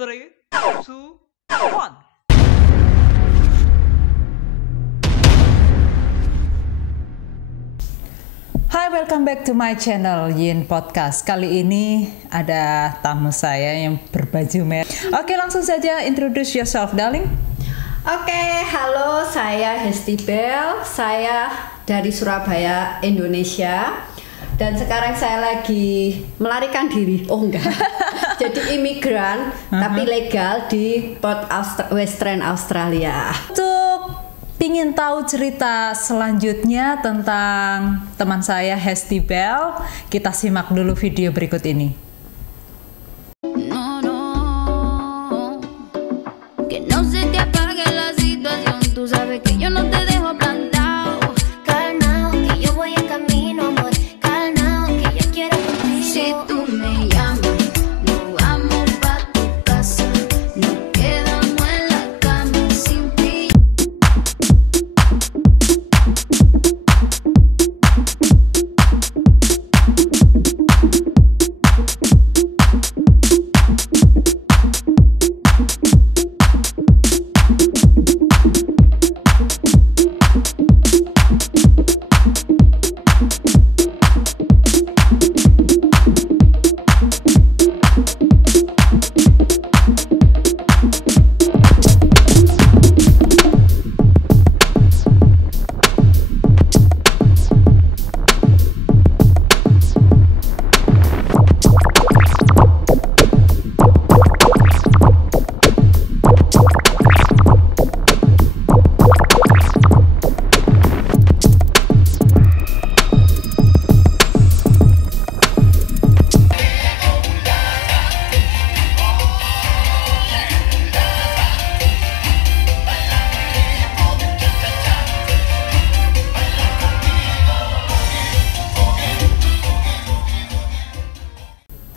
3, 2, 1. Hai, welcome back to my channel Yin Podcast. Kali ini ada tamu saya yang berbaju merah. Oke, langsung saja introduce yourself, darling. Oke, halo, saya Hesti Bell. Saya dari Surabaya, Indonesia. Dan sekarang saya lagi melarikan diri. Oh enggak. Jadi imigran, tapi legal di Perth, Western Australia. Untuk pingin tahu cerita selanjutnya tentang teman saya Hesti Bell, kita simak dulu video berikut ini.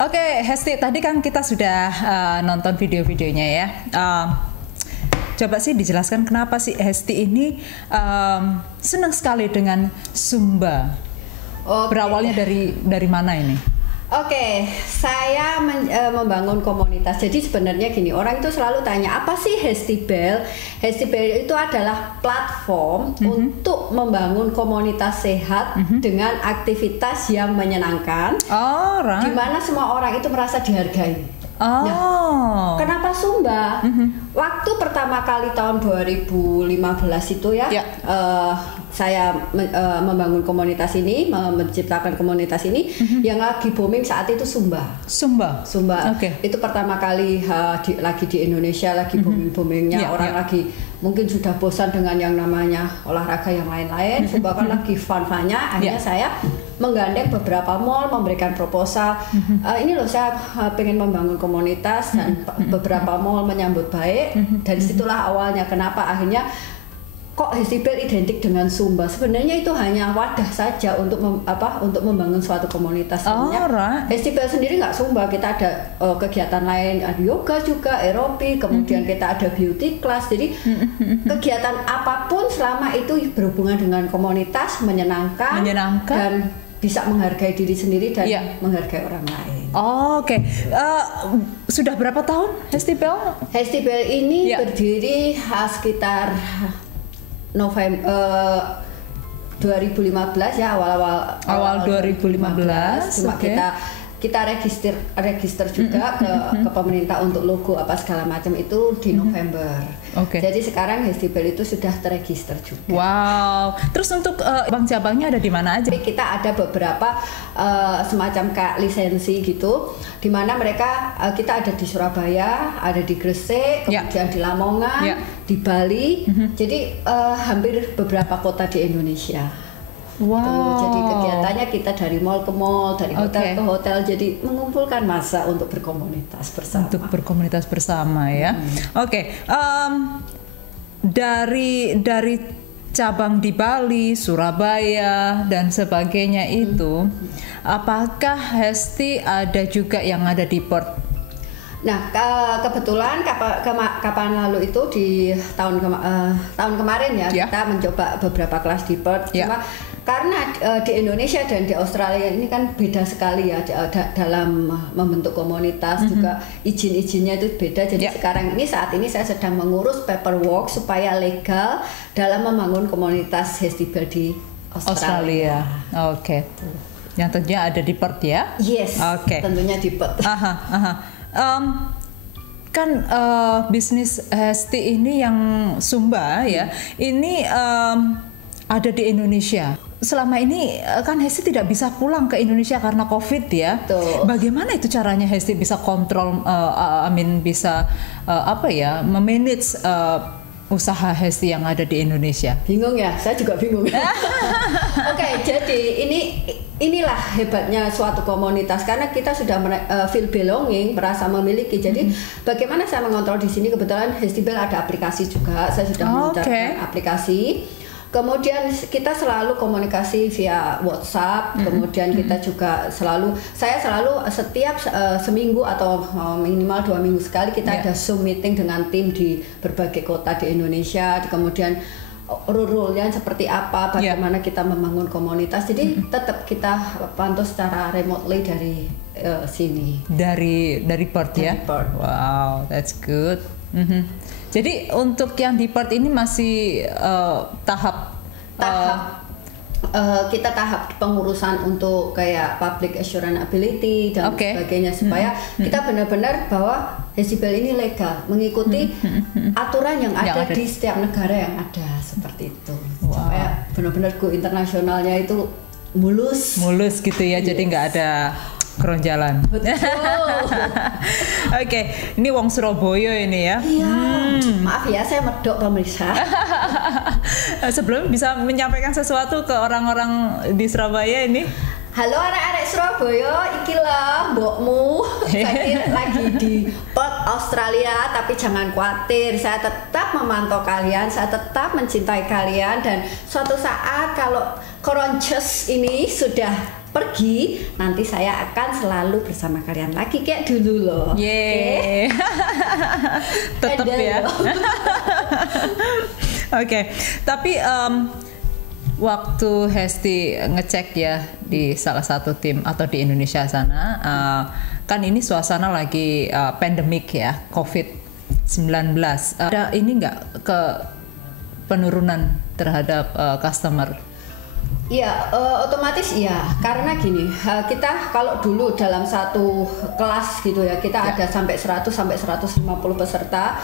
Oke, Hesti, tadi kan kita sudah nonton video-videonya ya. Coba sih dijelaskan kenapa sih Hesti ini senang sekali dengan Zumba. Berawalnya dari mana ini? Oke, saya membangun komunitas. Jadi sebenarnya gini, orang itu selalu tanya, apa sih Hesti Bell? Hesti Bell itu adalah platform untuk membangun komunitas sehat dengan aktivitas yang menyenangkan, di mana semua orang itu merasa dihargai. Nah, kenapa Zumba? Waktu pertama kali tahun 2015 itu ya, saya membangun komunitas ini, menciptakan komunitas ini, yang lagi booming saat itu Zumba. Okay. Itu pertama kali lagi di Indonesia, lagi boomingnya, orang lagi mungkin sudah bosan dengan yang namanya olahraga yang lain-lain. Zumba kan lagi fun-funnya. Akhirnya saya menggandeng beberapa mall, memberikan proposal. Ini loh, saya pengen membangun komunitas, dan beberapa mall menyambut baik. Dari situlah awalnya kenapa akhirnya kok Hesti Bell identik dengan Zumba. Sebenarnya itu hanya wadah saja untuk membangun suatu komunitas. Hesti Bell sendiri nggak Zumba, kita ada kegiatan lain, ada yoga juga, aerobik, kemudian kita ada beauty class. Jadi kegiatan apapun selama itu berhubungan dengan komunitas, menyenangkan. Dan bisa menghargai diri sendiri dan menghargai orang lain. Oke. Sudah berapa tahun Hesti Bell? Hesti Bell ini berdiri sekitar November 2015 ya, awal 2015. Cuma kita register juga ke pemerintah untuk logo apa segala macam itu di November. Jadi sekarang Hesti Bell itu sudah terregister juga. Wow. Terus untuk cabang-cabangnya ada di mana aja? Kita ada beberapa semacam kayak lisensi gitu, di mana mereka kita ada di Surabaya, ada di Gresik, kemudian di Lamongan, di Bali. Jadi hampir beberapa kota di Indonesia. Wow. Jadi kegiatannya kita dari mall ke mall, dari hotel ke hotel, jadi mengumpulkan massa untuk berkomunitas bersama. Ya. Dari cabang di Bali, Surabaya dan sebagainya itu, apakah Hesti ada juga yang ada di Perth? Nah, kebetulan kapan lalu itu di tahun kemarin ya, kita mencoba beberapa kelas di Perth. Cuma Karena di Indonesia dan di Australia ini kan beda sekali ya dalam membentuk komunitas, juga izin-izinnya itu beda. Jadi saat ini saya sedang mengurus paperwork supaya legal dalam membangun komunitas Hestibel di Australia. Oke. Yang tentunya ada di Perth ya? Yes. Tentunya di Perth. Kan bisnis Hesti ini yang Sumba ya, ini ada di Indonesia. Selama ini kan Hesti tidak bisa pulang ke Indonesia karena COVID ya. Betul. Bagaimana itu caranya Hesti bisa kontrol, bisa memanage usaha Hesti yang ada di Indonesia? Bingung ya, saya juga bingung. Oke, jadi inilah hebatnya suatu komunitas, karena kita sudah feel belonging, merasa memiliki. Jadi bagaimana saya mengontrol di sini? Kebetulan Hestibel ada aplikasi juga, saya sudah mengucapkan aplikasi. Kemudian kita selalu komunikasi via WhatsApp. Kemudian kita juga saya selalu setiap seminggu atau minimal 2 minggu sekali kita ada Zoom meeting dengan tim di berbagai kota di Indonesia. Kemudian rule-nya seperti apa, bagaimana kita membangun komunitas. Jadi tetap kita pantau secara remotely dari sini. Dari Perth ya? Perth. Wow, that's good. Jadi untuk yang di Perth ini masih kita tahap pengurusan untuk kayak public assurance ability dan sebagainya, supaya kita benar-benar bahwa Hestibel ini legal, mengikuti aturan yang ada di setiap negara yang ada, seperti itu. Supaya benar-benar go internasionalnya itu mulus gitu ya. Jadi nggak ada keronjalan. Oke, ini wong Surabaya ini ya. Iya. Maaf ya, saya medok pemirsa. Sebelum bisa menyampaikan sesuatu ke orang-orang di Surabaya ini. Halo anak-anak Surabaya, iki lah mbokmu. Saya lagi di Perth, Australia, tapi jangan khawatir, saya tetap memantau kalian, saya tetap mencintai kalian, dan suatu saat kalau Koronces ini sudah pergi, nanti saya akan selalu bersama kalian lagi kayak dulu loh. Yeay. Tetap ya. Oke. Tapi waktu Hesti ngecek ya di salah satu tim atau di Indonesia sana, kan ini suasana lagi pandemik ya, COVID-19. Ada ini nggak ke penurunan terhadap customer? Iya, otomatis iya, karena gini, kita kalau dulu dalam satu kelas gitu ya, kita ada sampai 100 sampai 150 peserta.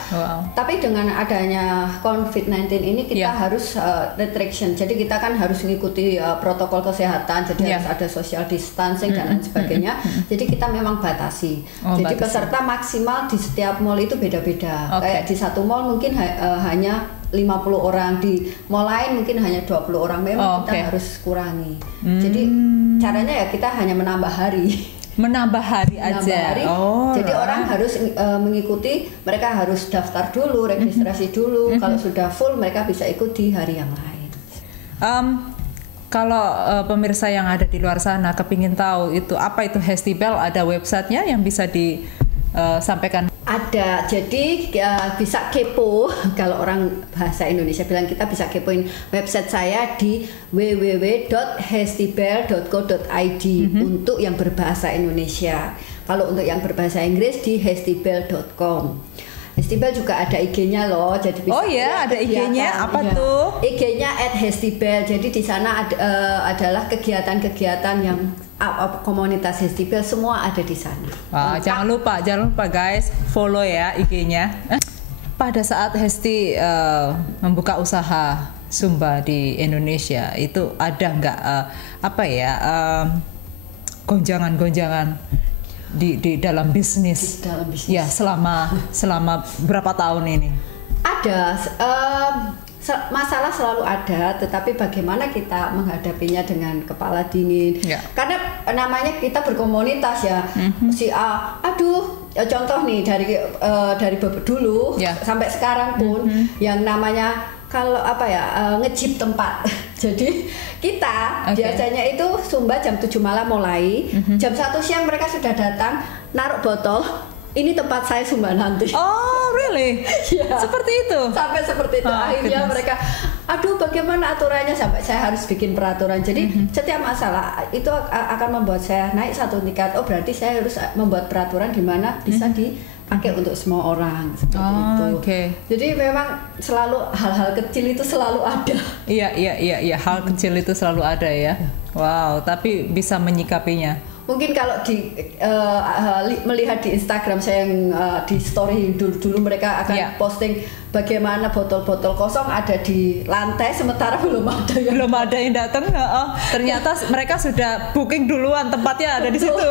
Tapi dengan adanya COVID-19 ini kita harus restriction. Jadi kita kan harus mengikuti protokol kesehatan, jadi harus ada social distancing dan lain sebagainya. Jadi kita memang batasi. Jadi peserta maksimal di setiap mall itu beda-beda. Kayak di satu mall mungkin hanya 50 orang, di mall lain mungkin hanya 20 orang. Memang kita harus kurangi. Jadi caranya ya kita hanya menambah hari. Menambah hari aja. Jadi orang harus mengikuti, mereka harus daftar dulu, registrasi dulu. Kalau sudah full mereka bisa ikut di hari yang lain. Kalau pemirsa yang ada di luar sana kepingin tahu itu apa itu Hestibel, ada websitenya yang bisa disampaikan? Ada, jadi bisa kepo. Kalau orang bahasa Indonesia bilang, kita bisa kepoin website saya di www.hestibel.co.id untuk yang berbahasa Indonesia. Kalau untuk yang berbahasa Inggris di hestibel.com. Hestibel juga ada IG-nya loh, jadi bisa. Ada IG-nya, apa tuh? IG-nya @hestibel. Jadi di sana adalah kegiatan-kegiatan yang komunitas Hestibel semua ada di sana. Jangan lupa guys, follow ya IG-nya. Pada saat Hesti membuka usaha Sumba di Indonesia, itu ada nggak gonjangan-gonjangan di dalam bisnis? Ya, selama berapa tahun ini? Ada. Masalah selalu ada, tetapi bagaimana kita menghadapinya dengan kepala dingin. Karena namanya kita berkomunitas ya. Si A, contoh nih dari dulu sampai sekarang pun yang namanya kalau ngejip tempat. Jadi kita biasanya itu Sumba jam 7 malam mulai, jam 1 siang mereka sudah datang, naruh botol, ini tempat saya Sumba nanti. Oh, really? Ya. Seperti itu. Sampai seperti itu. Akhirnya goodness. mereka, aduh bagaimana aturannya, sampai saya harus bikin peraturan. Jadi setiap masalah itu akan membuat saya naik satu tingkat. Oh, berarti saya harus membuat peraturan di mana bisa dipakai untuk semua orang seperti itu. Okay. Jadi memang selalu hal-hal kecil itu selalu ada. Iya, hal kecil itu selalu ada ya. Wow, tapi bisa menyikapinya. Mungkin kalau melihat di Instagram saya yang di story dulu mereka akan posting bagaimana botol-botol kosong ada di lantai sementara belum ada yang datang. Ternyata mereka sudah booking duluan, tempatnya ada di situ.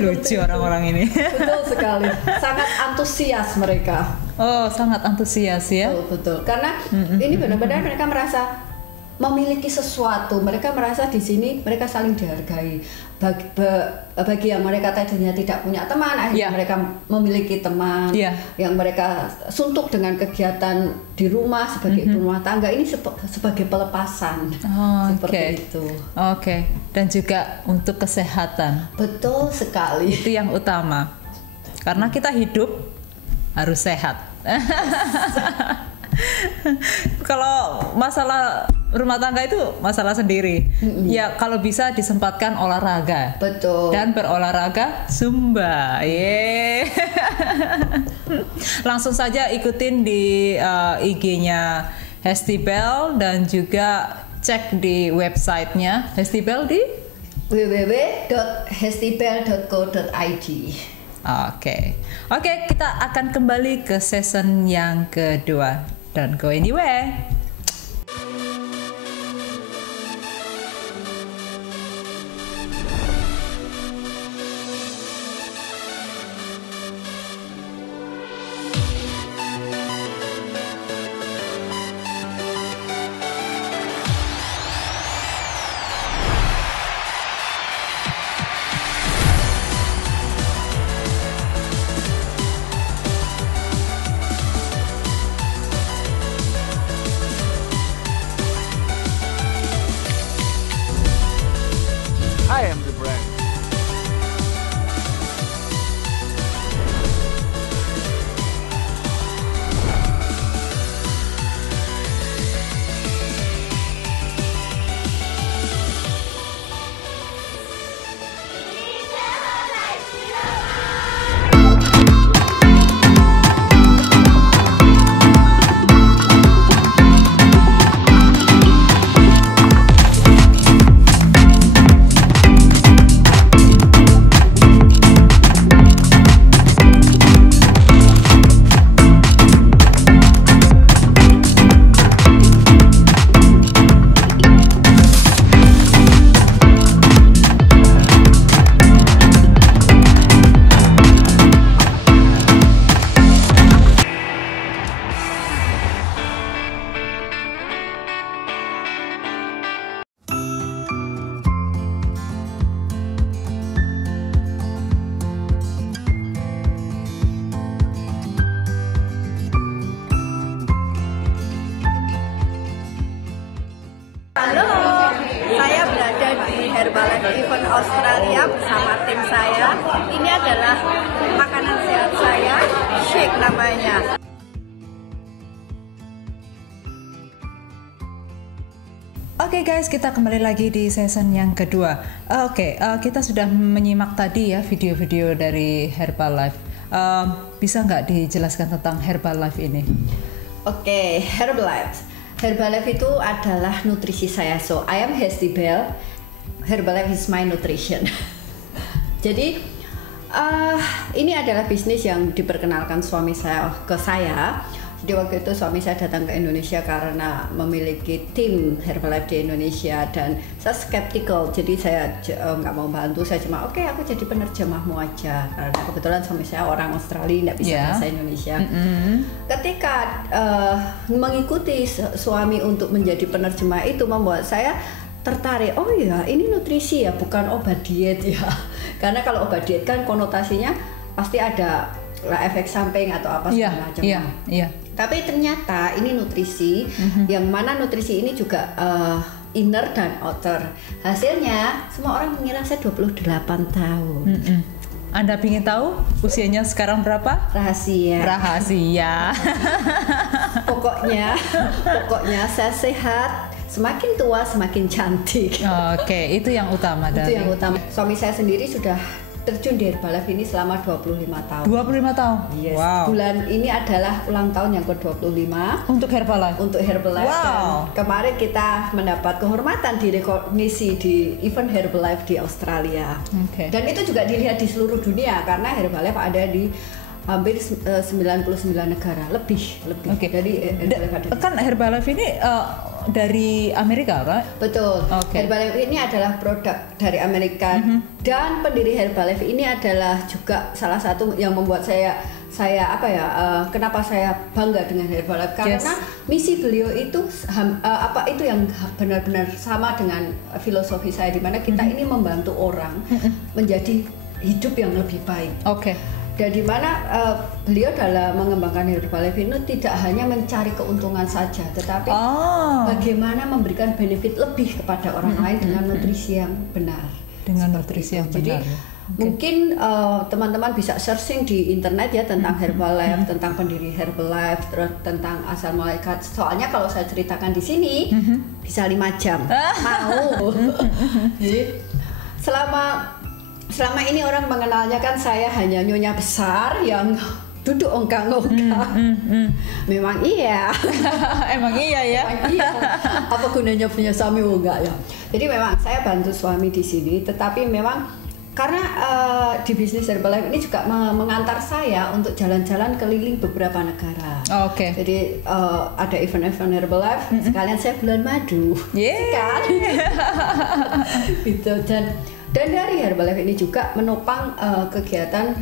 Lucu orang-orang ini. Betul sekali, sangat antusias mereka. Oh, sangat antusias ya. Betul. Karena ini benar-benar mereka merasa memiliki sesuatu, mereka merasa di sini mereka saling dihargai. Bagi yang mereka tadinya tidak punya teman, akhirnya mereka memiliki teman. Yang mereka suntuk dengan kegiatan di rumah sebagai ibu rumah tangga, ini sebagai pelepasan. Seperti itu. Oke. Dan juga untuk kesehatan. Betul sekali. Itu yang utama. Karena kita hidup harus sehat. Kalau masalah rumah tangga itu masalah sendiri. Ya kalau bisa disempatkan olahraga. Betul. Dan berolahraga Zumba. Langsung saja ikutin di IG-nya Hestibel dan juga cek di websitenya Hestibel di www.hestibel.co.id. Oke, kita akan kembali ke season yang kedua. Don't go anywhere. I am the brand. Herbalife Event Australia bersama tim saya. Ini adalah makanan sehat saya, shake namanya. Oke guys, kita kembali lagi di season yang kedua. Kita sudah menyimak tadi ya video-video dari Herbalife. Bisa nggak dijelaskan tentang Herbalife ini? Oke, Herbalife. Herbalife itu adalah nutrisi saya. So, I am Hestibel. Herbalife is my nutrition. Jadi, ini adalah bisnis yang diperkenalkan suami saya ke saya. Jadi waktu itu suami saya datang ke Indonesia karena memiliki tim Herbalife di Indonesia dan saya skeptical, jadi saya nggak mau bantu, saya cuma oke, aku jadi penerjemahmu aja karena kebetulan suami saya orang Australia, nggak bisa bahasa Indonesia. Ketika mengikuti suami untuk menjadi penerjemah itu membuat saya tertarik, oh iya ini nutrisi ya, bukan obat diet ya. Karena kalau obat diet kan konotasinya pasti ada efek samping atau apa segala macam. Tapi ternyata ini nutrisi, yang mana nutrisi ini juga inner dan outer. Hasilnya semua orang mengira saya 28 tahun. Anda ingin tahu usianya sekarang berapa? Rahasia. Rahasia. Pokoknya saya sehat. Semakin tua semakin cantik. Oke, itu yang utama Itu dari. yang utama. Suami saya sendiri sudah terjun di Herbalife ini selama 25 tahun. 25 tahun. Yes. Wow. Bulan ini adalah ulang tahun yang ke-25 Untuk Herbalife. untuk Herbalife. Wow. Dan kemarin kita mendapat kehormatan direkognisi di event Herbalife di Australia. Oke. Dan itu juga dilihat di seluruh dunia karena Herbalife ada di hampir 99 negara lebih. Oke. Jadi Herbalife ada di- Kan Herbalife ini dari Amerika, right? Betul. Oke. Herbalife ini adalah produk dari Amerika dan pendiri Herbalife ini adalah juga salah satu yang membuat saya kenapa saya bangga dengan Herbalife karena misi beliau itu itu yang benar-benar sama dengan filosofi saya di mana kita ini membantu orang menjadi hidup yang lebih baik. Oke. Dan di mana beliau dalam mengembangkan Herbalife ini tidak hanya mencari keuntungan saja, tetapi bagaimana memberikan benefit lebih kepada orang lain dengan nutrisi yang benar. Dengan nutrisi yang Jadi benar. mungkin teman-teman bisa searching di internet ya tentang Herbalife, tentang pendiri Herbalife, terus tentang asal mulai. Soalnya kalau saya ceritakan di sini bisa 5 jam. Mau. Jadi selama ini orang mengenalnya kan saya hanya nyonya besar yang duduk ongkang-ongkang. Memang iya. Emang iya ya. Memang iya. Apa gunanya punya suami enggak ya? Jadi memang saya bantu suami di sini, tetapi memang karena di bisnis Herbalife ini juga mengantar saya untuk jalan-jalan keliling beberapa negara. Oke. Jadi ada event-event Herbalife, sekalian saya bulan madu. Yeay. Kan? Gitu dan dari Herbalife ini juga menopang kegiatan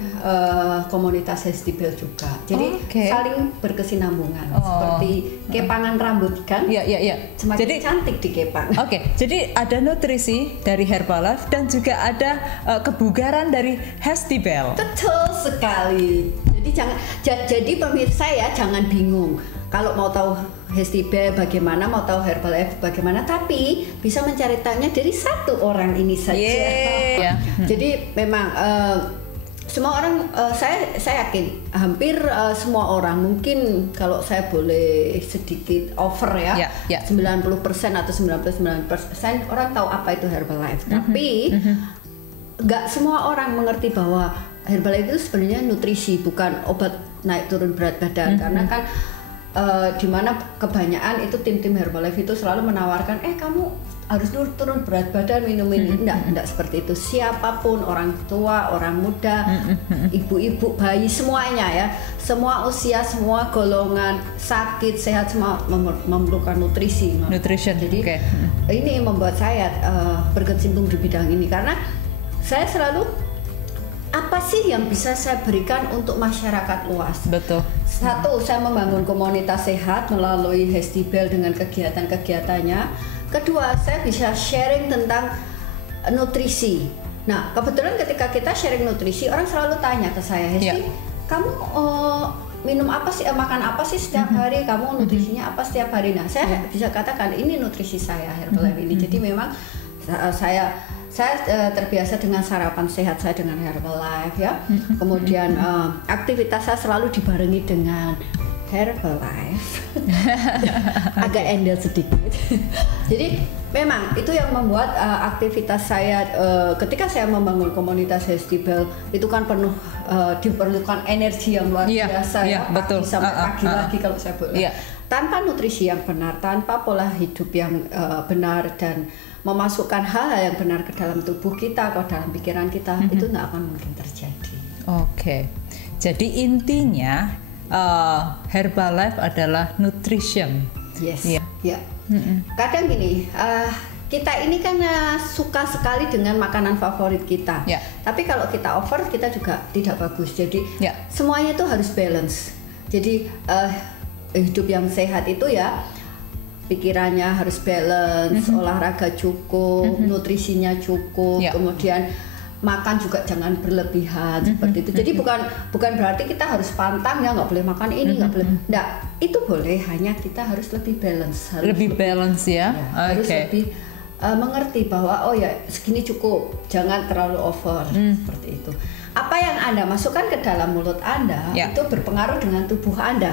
komunitas Hestibel juga. Jadi saling berkesinambungan seperti kepangan rambut kan? Iya. Semakin Jadi cantik dikepang. Oke, jadi ada nutrisi dari Herbalife dan juga ada kebugaran dari Hestibel. Betul sekali. Jadi pemirsa ya jangan bingung. Kalau mau tahu Hestibel bagaimana, mau tahu Herbalife bagaimana, tapi bisa mencari tahunya dari satu orang ini saja. Jadi memang semua orang, saya yakin hampir semua orang, mungkin kalau saya boleh sedikit over ya, 90% atau 99% orang tahu apa itu Herbalife. Tapi nggak semua orang mengerti bahwa Herbalife itu sebenarnya nutrisi, bukan obat naik turun berat badan. Karena kan dimana kebanyakan itu tim-tim Herbalife itu selalu menawarkan kamu harus turun berat badan minum ini. Enggak seperti itu. Siapapun, orang tua, orang muda, ibu-ibu, bayi, semuanya ya, semua usia, semua golongan, sakit, sehat, semua memerlukan nutrisi. Nutrition. Jadi ini membuat saya berkecimpung di bidang ini karena saya selalu apa sih yang bisa saya berikan untuk masyarakat luas? Betul. Satu, saya membangun komunitas sehat melalui Hestibel dengan kegiatan-kegiatannya. Kedua, saya bisa sharing tentang nutrisi. Nah, kebetulan ketika kita sharing nutrisi, orang selalu tanya ke saya, Hesti, kamu minum apa sih, makan apa sih setiap hari? Kamu nutrisinya apa setiap hari? Nah, saya bisa katakan ini nutrisi saya Herbalife ini. Jadi memang saya terbiasa dengan sarapan sehat saya dengan Herbalife ya. Kemudian aktivitas saya selalu dibarengi dengan Herbalife. Agak endel sedikit. Jadi memang itu yang membuat aktivitas saya ketika saya membangun komunitas Hestibel itu kan penuh diperlukan energi yang luar biasa ya. Betul. Pagi sampai pagi lagi kalau saya boleh. Tanpa nutrisi yang benar, tanpa pola hidup yang benar dan memasukkan hal-hal yang benar ke dalam tubuh kita, ke dalam pikiran kita, itu tidak akan mungkin terjadi. Oke. Jadi intinya Herbalife adalah nutrition. Yes. Ya. Kadang gini, kita ini kan suka sekali dengan makanan favorit kita. Tapi kalau kita over, kita juga tidak bagus. Jadi semuanya itu harus balance. Jadi hidup yang sehat itu ya pikirannya harus balance, olahraga cukup, nutrisinya cukup, kemudian makan juga jangan berlebihan seperti itu. Jadi bukan berarti kita harus pantang ya nggak boleh makan ini nggak boleh. Nggak, itu boleh, hanya kita harus lebih balance. Harus lebih balance ya. Harus lebih mengerti bahwa oh ya segini cukup, jangan terlalu over seperti itu. Apa yang Anda masukkan ke dalam mulut Anda itu berpengaruh dengan tubuh Anda.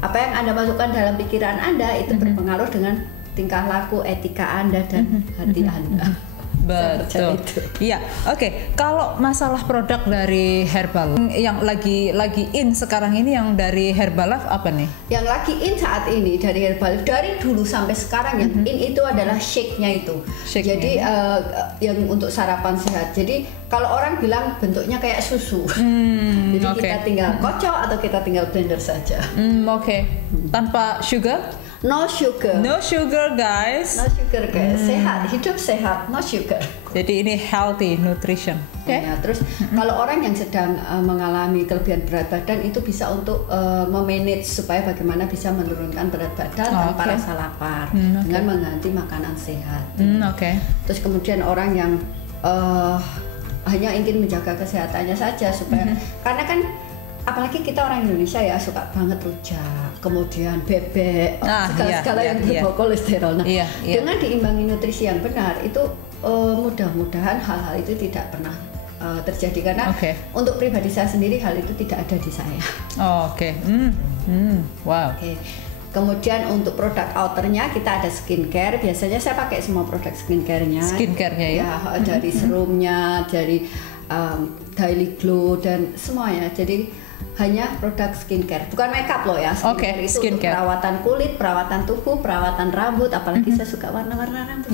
Apa yang Anda masukkan dalam pikiran Anda itu berpengaruh dengan tingkah laku, etika Anda dan hati Anda. Betul. Iya, oke. Kalau masalah produk dari Herbalife yang lagi in sekarang ini yang dari Herbalife apa nih? Yang lagi in saat ini dari Herbalife dari dulu sampai sekarang yang in itu adalah shake-nya itu. Jadi yang untuk sarapan sehat. Jadi kalau orang bilang bentuknya kayak susu. Jadi kita tinggal kocok atau kita tinggal blender saja. Tanpa sugar? No sugar. No sugar, guys. No sugar, guys. Sehat, hidup sehat, no sugar. Jadi ini healthy nutrition. Ya, terus kalau orang yang sedang mengalami kelebihan berat badan itu bisa untuk memanage supaya bagaimana bisa menurunkan berat badan tanpa rasa lapar dengan mengganti makanan sehat. Terus kemudian orang yang hanya ingin menjaga kesehatannya saja supaya karena kan apalagi kita orang Indonesia ya suka banget rujak, kemudian bebek, segala-segala yang berbau kolesterol. Nah, dengan diimbangi nutrisi yang benar itu mudah-mudahan hal-hal itu tidak pernah terjadi karena untuk pribadi saya sendiri hal itu tidak ada di saya. Wow. Kemudian untuk produk outernya kita ada skincare. Biasanya saya pakai semua produk skincarenya. Skincarenya ya. Dari serumnya, dari daily glow dan semuanya. Jadi hanya produk skincare, bukan makeup loh ya. Skincare itu untuk perawatan kulit, perawatan tubuh, perawatan rambut. Apalagi saya suka warna-warna rambut.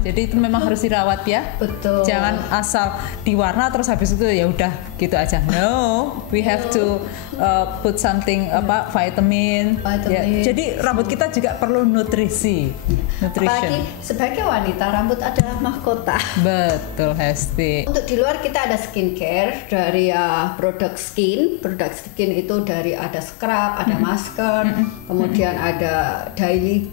Jadi itu memang harus dirawat ya. Betul. Jangan asal diwarna terus habis itu ya udah gitu aja. No, we have to put something vitamin. Ya. Jadi rambut kita juga perlu nutrisi. Apalagi sebagai wanita rambut adalah mahkota. Betul, Hesti. Untuk di luar kita ada skincare dari produk skin. Produk skin itu dari ada scrub, ada masker, kemudian ada daily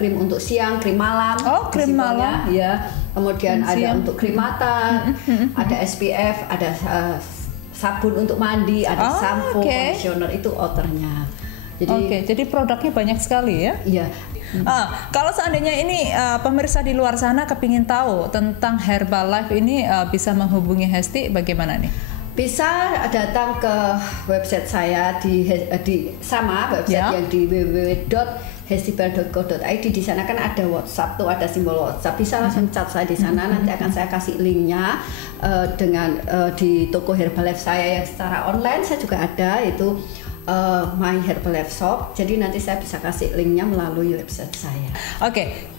krim untuk siang, krim malam. Krim malam. Ya. Kemudian ada untuk krim mata, ada SPF, ada sabun untuk mandi, ada shampoo, conditioner itu outernya. Jadi produknya banyak sekali ya? Iya. Kalau seandainya ini pemirsa di luar sana kepingin tahu tentang Herbalife ini bisa menghubungi Hesti bagaimana nih? Bisa datang ke website saya di sama website yang di www.hestibel.co.id. Di sana kan ada WhatsApp tuh, ada simbol WhatsApp. Bisa langsung chat saya di sana. Nanti akan saya kasih linknya dengan di toko Herbalife saya yang secara online. Saya juga ada itu My Herbalife Shop. Jadi nanti saya bisa kasih linknya melalui website saya.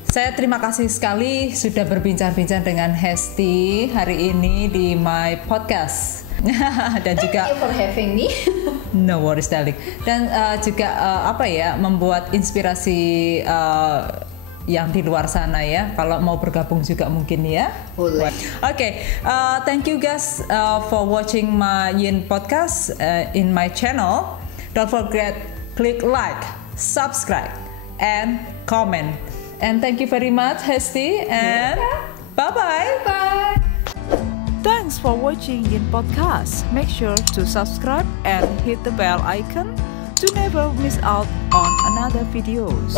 Saya terima kasih sekali sudah berbincang-bincang dengan Hesti hari ini di My Podcast. Dan juga Thank you for having me. No worries, darling. Dan juga membuat inspirasi yang di luar sana ya. Kalau mau bergabung juga mungkin ya. Boleh. Thank you guys for watching my Yin Podcast in my channel. Don't forget click like, subscribe, and comment. And thank you very much, Hesti. And bye-bye. Bye. Thanks for watching Yin Podcast. Make sure to subscribe and hit the bell icon to never miss out on another videos.